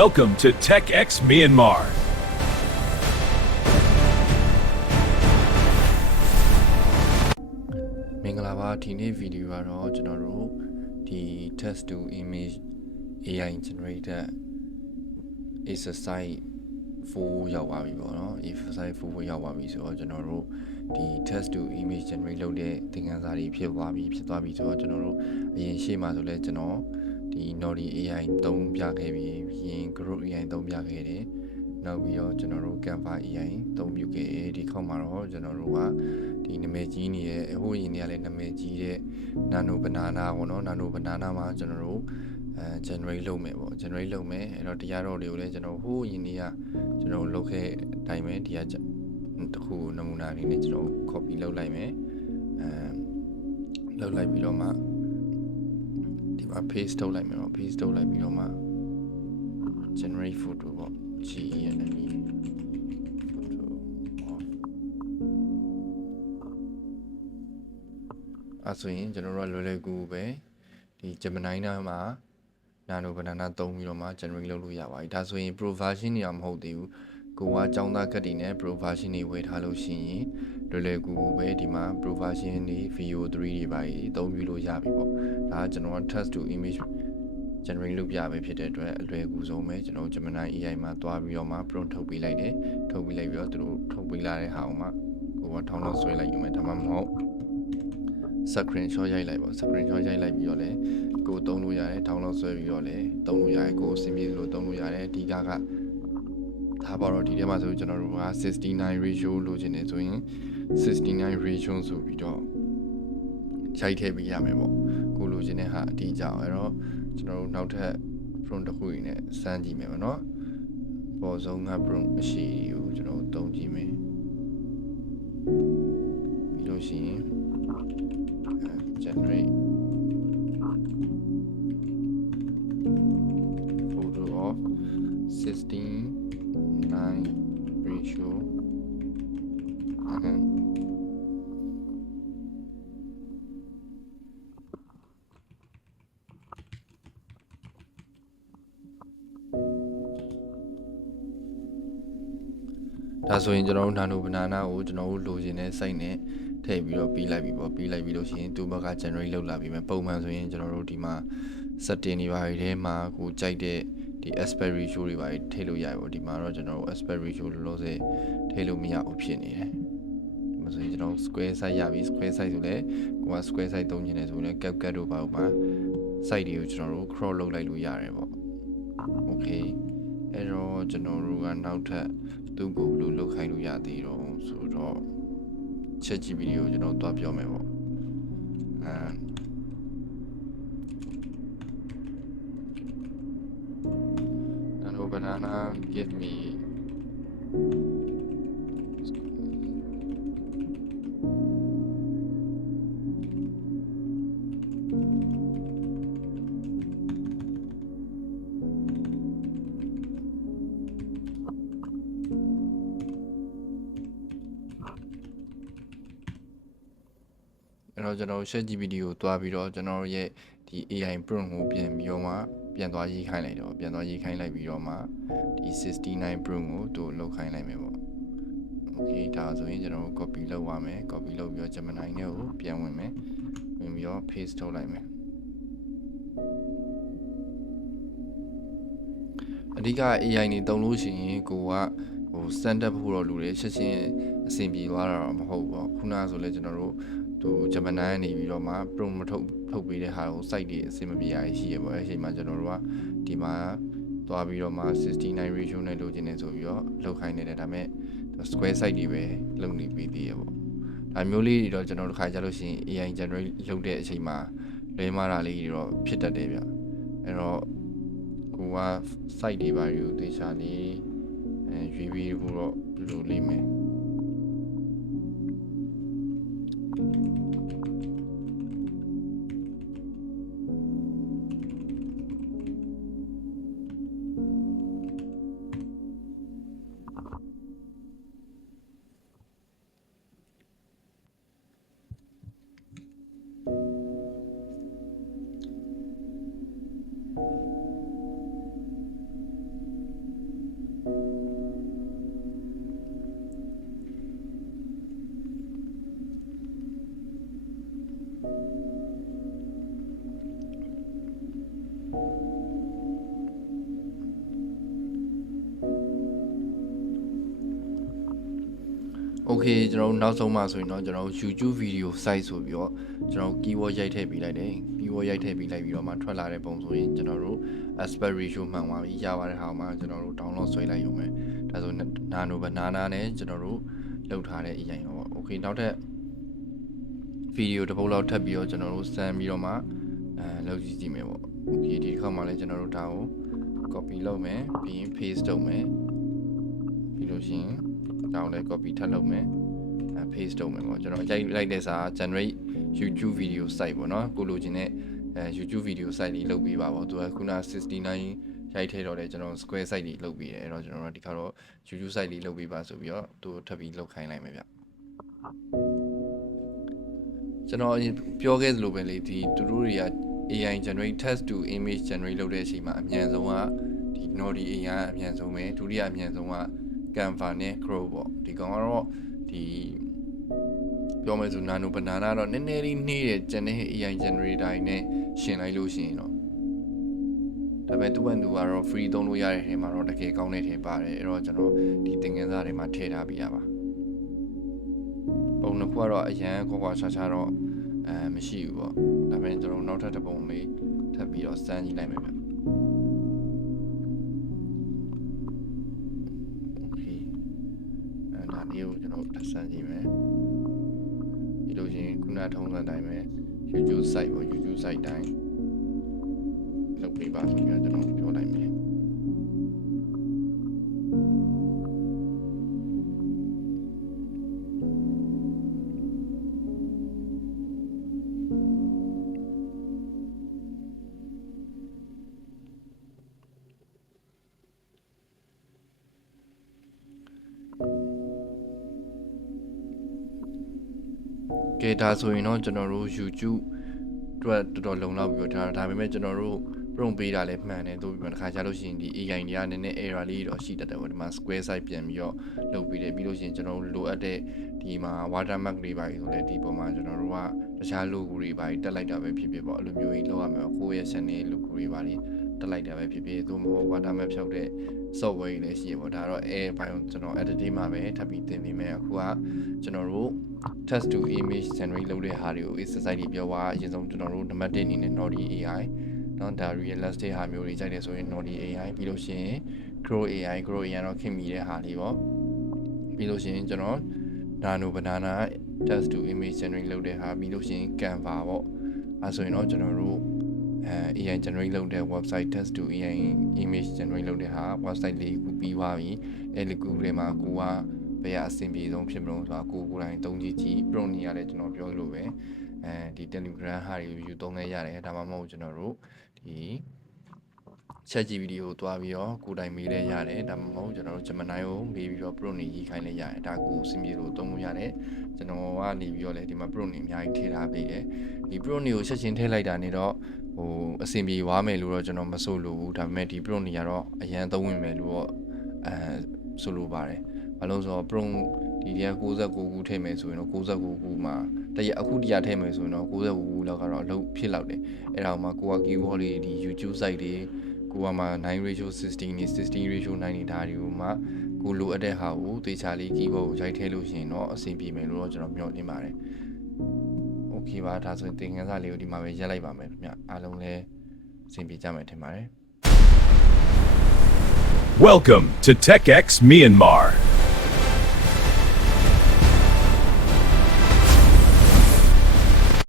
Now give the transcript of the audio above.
Welcome to TechX Myanmar. မင်္ဂလာပါဒီနေ့ဗီဒီယိုကတော့ကျွန်တော်တို့ဒီ text to image AI generated exercise 4ရောက်ပါပြီပေါ့နော် exercise 4ရောက်ပါပြီဆိုတော့ကျွန်တော်တို့ဒီ text to image generate လုပ်တဲ့သင်ခန်းစာတွေဖြစ်သွားပြီဆိုတော့ကျွန်တော်တို့အရင်ရှေ့မှာဆိုလဲကျွန်တော်ဒီ Nodi AI သုံးပြခဲ့ပြီးရင် Group AI သုံးပြခဲ့တယ်နောက်ပြီးတော့ကျွန်တော်တို့ Canva AI သုံးပြုခဲ့တယ်ဒီခေါက်မှာတော့ကျွန်တော်တို့ကဒီနာမည်ကြီးနေတဲ့ဟိုရင်တွေကလည်းနာမည်ကြီးတဲ့ Nano Banana ပေါ့နော် Nano Banana မှာကျွန်တော်တို့generate လုပ်မယ်ပေါ့ generate လုပ်မယ်အဲ့တော့တရားတော်တွေကိုလည်းကျွန်တော်ဟိုရင်တွေကကျွန်တော်လုပ်ခဲ့အတိုင်းပဲတရားတစ်ခုနမူနာလေးနဲ့ကျွန်တော် copy လုပ်လိုက်မယ်လုပ်လိုက်ပြီးတော့မှဒီမှာ paste ထုတ်လိုက်မယ်တော့ paste ထုတ်လိုက်ပြီးတော့မှ generate photo ပေါ့ GENME photo of အဲ့ဆိုရင်ကျွန်တော်တို့လွယ်ကူပဲဒီ Gemini နာမှာ Nano Banana သုံးပြီးတော့မှ generate လုပ်လို့ရပါပြီဒါဆိုရင် pro version တွေမဟုတ်သေးဘူးကိုကចောင်းသားကတ်တွေနဲ့ pro version တွေဝယ်ထားလို့ရှိရင်လွယ်ကူပဲဒီမှာ pro version တွေ VO3 တွေပါသုံးပြီးလို့ရပြီပေါ့ဒါကကျွန်တော် text to image generate လုပ်ပြပဲဖြစ်တဲ့အတွက်အလွယ်ကူဆုံးပဲကျွန်တော် Gemini AI မှာတွားပြီးတော့မှ prompt ထုတ်ပေးလိုက်တယ်ထုတ်ပေးလိုက်ပြီးတော့သူတို့ထုတ်ပေးလာတဲ့ဟာကိုမှကိုကထောင်းလို့ဆွဲလိုက်ယူမယ်ဒါမှမဟုတ် screenshot ရိုက်လိုက်ပေါ့ screenshot ရိုက်လိုက်ပြီးတော့လည်းကိုသုံးလို့ရတယ်ထောင်းလို့ဆွဲပြီးတော့လည်းသုံးလို့ရတယ်ကိုအဆင်ပြေလို့သုံးလို့ရတယ်အဓိကဒါပါတော့ဒီထဲမှာဆိုကျွန်တော်တို့က69 ratio လိုချင်နေဆိုရင်69 ratio ဆိုပြီးတော့ရိုက်ထည့်ပေးရမယ်ပေါ့ကိုလိုချင်တဲ့ဟာအတိအကျအဲ့တော့ကျွန်တော်တို့နောက်ထပ် prompt တစ်ခုရင်းနဲ့စမ်းကြည့်မယ်ပေါ့နော်ပေါ်ဆုံးက prompt အရှိကိုကျွန်တော်သုံးကြည့်မယ်ပြီးလို့ရှိရင်generate photo of 69 ratioဒါဆိုရင်ကျွန်တော်တို့ Nano Banana ကိုကျွန်တော်တို့လိုချင်တဲ့ site နဲ့ထည့်ပြီးတော့ပြီးလိုက်ပြီပေါ့ပြီးလိုက်ပြီးလို့ရှိရင်သူ့ဘက်က generate လုပ်လာပြီမယ်ပုံမှန်ဆိုရင်ကျွန်တော်တို့ဒီမှာ setting တွေပါတွေထဲမှာကိုကြိုက်တဲ့ဒီ aspect ratio တွေပါထည့်လို့ရပြီပေါ့ဒီမှာတော့ကျွန်တော်တို့ aspect ratio လောလောဆယ်ထည့်လို့မရဘူးဖြစ်နေတယ်ဒီမှာဆိုရင်ကျွန်တော် square size ရပြီ square size ဆိုလဲကိုက square size သုံးချင်တယ်ဆိုရင် CapCut တို့ပါဥပမာ site တွေကိုကျွန်တော်တို့ crop လုပ်လိုက်လို့ရတယ်ပေါ့ okay အဲ့တော့ကျွန်တော်တို့ကနောက်ထပ်သူ့ကိုဘယ်လိုလုပ်ခိုင်းလို့ရသေးတော့ဆိုတော့ ChatGPT ကိုကျွန်တော်သွားပြောမယ်ပေါ့Nano Banana give meအဲ့တော့ကျွန်တော် ChatGPT ကိုတွားပြီးတော့ကျွန်တော်ရဲ့ဒီ AI prompt ကိုပြန်ပြီးတော့မှပြန်သွားရေးခိုင်းလိုက်တော့ပြန်သွားရေးခိုင်းလိုက်ပြီးတော့မှဒီ69 prompt ကိုသူ့လောက်ခိုင်းလိုက်မယ်ပေါ့ Okay ဒါဆိုရင်ကျွန်တော် copy လုပ်ရမယ် copy လုပ်ပြီးတော့ Gemini နဲ့ကိုပြန်ဝင်မယ်ဝင်ပြီးတော့ paste ထုတ်လိုက်မယ်အဓိက AI နေတုံးလို့ရှိရင်ကိုကဟို standard ဖို့တော့လူတွေချက်ချင်းအဆင်ပြေသွားတာတော့မဟုတ်ဘူးပေါ့ခုနကဆိုလဲကျွန်တော်တို့သူ Gemini နေပြီးတော့မှ prompt မထုတ်ပေးတဲ့ဟာကို site တွေအဆင်မပြေရရှိရပေါ့အဲ့ဒီမှာကျွန်တော်တို့ကဒီမှာသွားပြီးတော့မှ69 ratio နဲ့လုပ်ချင်နေဆိုပြီးတော့လုပ်ခိုင်းနေတယ်ဒါပေမဲ့ square site တွေပဲလုပ်နေပြီးသေးရပေါ့ဒါမျိုးလေးတွေတော့ကျွန်တော်တို့ခါကြလို့ရှိရင် AI generate လုပ်တဲ့အချိန်မှာလွဲမှားတာလေးတွေတော့ဖြစ်တတ်တယ်ဗျအဲ့တော့ကိုက site တွေပါယူသေချာလေးရွေးပြီးတော့လိုလိမ့်မယ် โอเคကျွန်တော်နောက်ဆုံးမှဆိုရင်တော့ကျွန်တော် YouTube video site ဆိုပြီးတော့ကျွန်တော် keyword ရိုက်ထည့်ပေးလိုက်တယ် keyword ရိုက်ထည့်ပေးလိုက်ပြီးတော့မှထွက်လာတဲ့ပုံဆိုရင်ကျွန်တော်တို့ aspect ratio မှန်သွားပြီရပါတယ်ဟာမှာကျွန်တော်တို့ download ဆွဲလိုက်ရုံပဲဒါဆို nano banana နဲ့ကျွန်တော်တို့လောက်ထားတဲ့အရင်ရောโอเคနောက်ထပ် video တစ်ပုတ်လောက်ထပ်ပြီးတော့ကျွန်တော်တို့စမ်းပြီးတော့မှလောက်ကြည့်ကြည့်မယ်ပေါ့โอเคဒီတစ်ခါမှလည်းကျွန်တော်တို့ဒါကို copy လုပ်မယ်ပြီးရင် paste လုပ်မယ်ပြီးလို့ရှိရင်ဒါကိုလည်း copy ထပ်လုပ်မယ် paste လုပ်မယ်ပေါ့ကျွန်တော်ရိုက်လိုက်တဲ့စာ generate YouTube video site ပေါ့နော်ကိုလိုချင်တဲ့YouTube video site တွေလုပ်ပေးပါပေါ့သူကခုန69ရိုက်ထည့်တော့လေကျွန်တော် square site တွေလုပ်ပေးတယ်အဲ့တော့ကျွန်တော်တို့ဒီခါတော့ YouTube site တွေလုပ်ပေးပါဆိုပြီးတော့သူထပ်ပြီးလုပ်ခိုင်းလိုက်မယ်ဗျကျွန်တော်ပြောခဲ့သလိုပဲလေဒီသူတို့တွေက AI generate text to image generate လုပ်တဲ့အချိန်မှာအမြန်ဆုံးကဒီ Nodi AI အမြန်ဆုံးပဲဒုတိယအမြန်ဆုံးက Canva နဲ့ Crow ပေါ့ဒီကောင်ကတော့ဒီပြောမယ်ဆို Nano Banana တော့နည်းနည်းလေးနှေးတယ်ကျန်တဲ့ AI generator တွေနဲ့ရှင်လိုက်လို့ရှိရင်တော့ဒါပေမဲ့သူ့ဘက်သူကတော့ free သုံးလို့ရတဲ့ထဲမှာတော့တကယ်ကောင်းတဲ့ထဲပါတယ်အဲ့တော့ကျွန်တော်ဒီသင်ခန်းစာတွေမှာထည့်ထားပေးရပါပုံတစ်ခုကတော့အရန်ခွာခြားခြားတော့မရှိဘူးပေါ့ဒါပေမဲ့ကျွန်တော်နောက်ထပ်တစ်ပုံလေးထပ်ပြီးတော့စမ်းကြည့်လိုက်မယ်ဗျโอเคဒါလေးကိုကျွန်တော်ထပ်စမ်းကြည့်မယ်ဒီလိုချင်းခုနထုံးစံတိုင်းပဲ YouTube site ပေါ့ YouTube site တိုင်းလုပ်ပေးပါဆိုပြီးတော့ကျွန်တော်ပြောလိုက်မယ်ကဲဒါဆိုရင်တော့ကျွန်တော်တို့ YouTube အတွက်တော်တော်လုံလောက်ပြီးတော့ဒါပေမဲ့ကျွန်တော်တို့ prompt ပေးတာလည်းမှန်တယ်တို့ပြီးတော့တစ်ခါကြာလို့ရှိရင်ဒီ AI တွေကနည်းနည်း error လေးတော့ရှိတတ်တယ်ပေါ့ဒီမှာ square site ပြန်ပြီးတော့လုပ်ပြီးတယ်ပြီးလို့ရှိရင်ကျွန်တော်တို့လိုအပ်တဲ့ဒီမှာ watermark တွေပါဆိုလဲဒီပုံမှာကျွန်တော်တို့ကတခြား logo တွေပါတက်လိုက်တာပဲဖြစ်ဖြစ်ပေါ့အဲ့လိုမျိုးကြီးလုပ်ရမှာကိုယ့်ရဲ့ channel logo တွေပါတက်လိုက်တာပဲဖြစ်ဖြစ်သို့မဟုတ် watermark ဖြုတ်တဲ့ software တွေလည်းရှိရပေါ့ဒါတော့ပိုင်းကျွန်တော် editing မှာပဲထပ်ပြီးသင်ပေးမယ်အခုကကျွန်တော်တို့ text to image generate လုပ်တဲ့ဟာတွေကို exercise တွေပြောပါအရင်ဆုံးကျွန်တော်တို့နံပါတ်1အနေနဲ့ Nodi AI နော်ဒါ realistic ဟာမျိုးတွေကြိုက်တယ်ဆိုရင် Nodi AI ပြီးလို့ရှိရင် Grow AI တော့ခင်မိတဲ့ဟာလေးပေါ့ပြီးလို့ရှိရင်ကျွန်တော် Nano Banana text to image generate လုပ်တဲ့ဟာပြီးလို့ရှိရင် Canva ပေါ့အဲဆိုရင်တော့ကျွန်တော်တို့AI generate လုပ်တဲ့ website text to AI image generate လုပ်တဲ့ဟာ website လေးခုပြီးသွားပြီအဲ့ဒီခုထဲမှာကိုကဘယ်အဆင်ပြေဆုံးဖြစ်မလို့ဆိုတာကိုယ်တိုင်သုံးကြည့် prompt နေရတယ်ကျွန်တော်ပြောလို့ပဲဒီ Telegram ဟာတွေယူသုံးလဲရတယ်ဒါမှမဟုတ်ကျွန်တော်တို့ဒီ ChatGPT ကိုတွားပြီးတော့ကိုယ်တိုင်မေးလဲရတယ်ဒါမှမဟုတ်ကျွန်တော်တို့ Gemini ကိုမေးပြီးတော့ prompt နေရေးခိုင်းလဲရတယ်ဒါကိုအဆင်ပြေလို့သုံးလို့ရတယ်ကျွန်တော်ကနေပြီးတော့လဲဒီမှာ prompt နေအများကြီးထည့်ထားပေးတယ်ဒီ prompt တွေကိုချက်ချင်းထည့်လိုက်တာနေတော့ဟိုအဆင်ပြေသွားမယ်လို့တော့ကျွန်တော်မဆိုလို့ဘူးဒါပေမဲ့ဒီ prompt တွေကတော့အရန်သုံးဝင်မယ်လို့တော့ဆိုလိုပါတယ်ဘာလို့ဆိုတော့ prompt ဒီတည်း69ခုထည့်မယ်ဆိုရင်တော့69ခုမှာအခုတရားထည့်မယ်ဆိုရင်တော့69ခုလောက်ကတော့အလုပ်ဖြစ်လောက်တယ်အဲ့ဒါမှကိုက keyword တွေဒီ YouTube site တွေကိုကမှ9:16နဲ့16:9ဒါတွေကိုမှကိုလိုအပ်တဲ့ဟာကိုသေချာလေး keyword ကိုရိုက်ထည့်လို့ရှိရင်တော့အဆင်ပြေမယ်လို့တော့ကျွန်တော်မျှော်လင့်ပါတယ်โอเคပါဒါဆိုရင်သင်ခန်းစာလေးကိုဒီမှာပဲရက်လိုက်ပါမယ်ခင်ဗျအားလုံးလည်းအဆင်ပြေကြမယ်ထင်ပါတယ် Welcome to TechX Myanmar.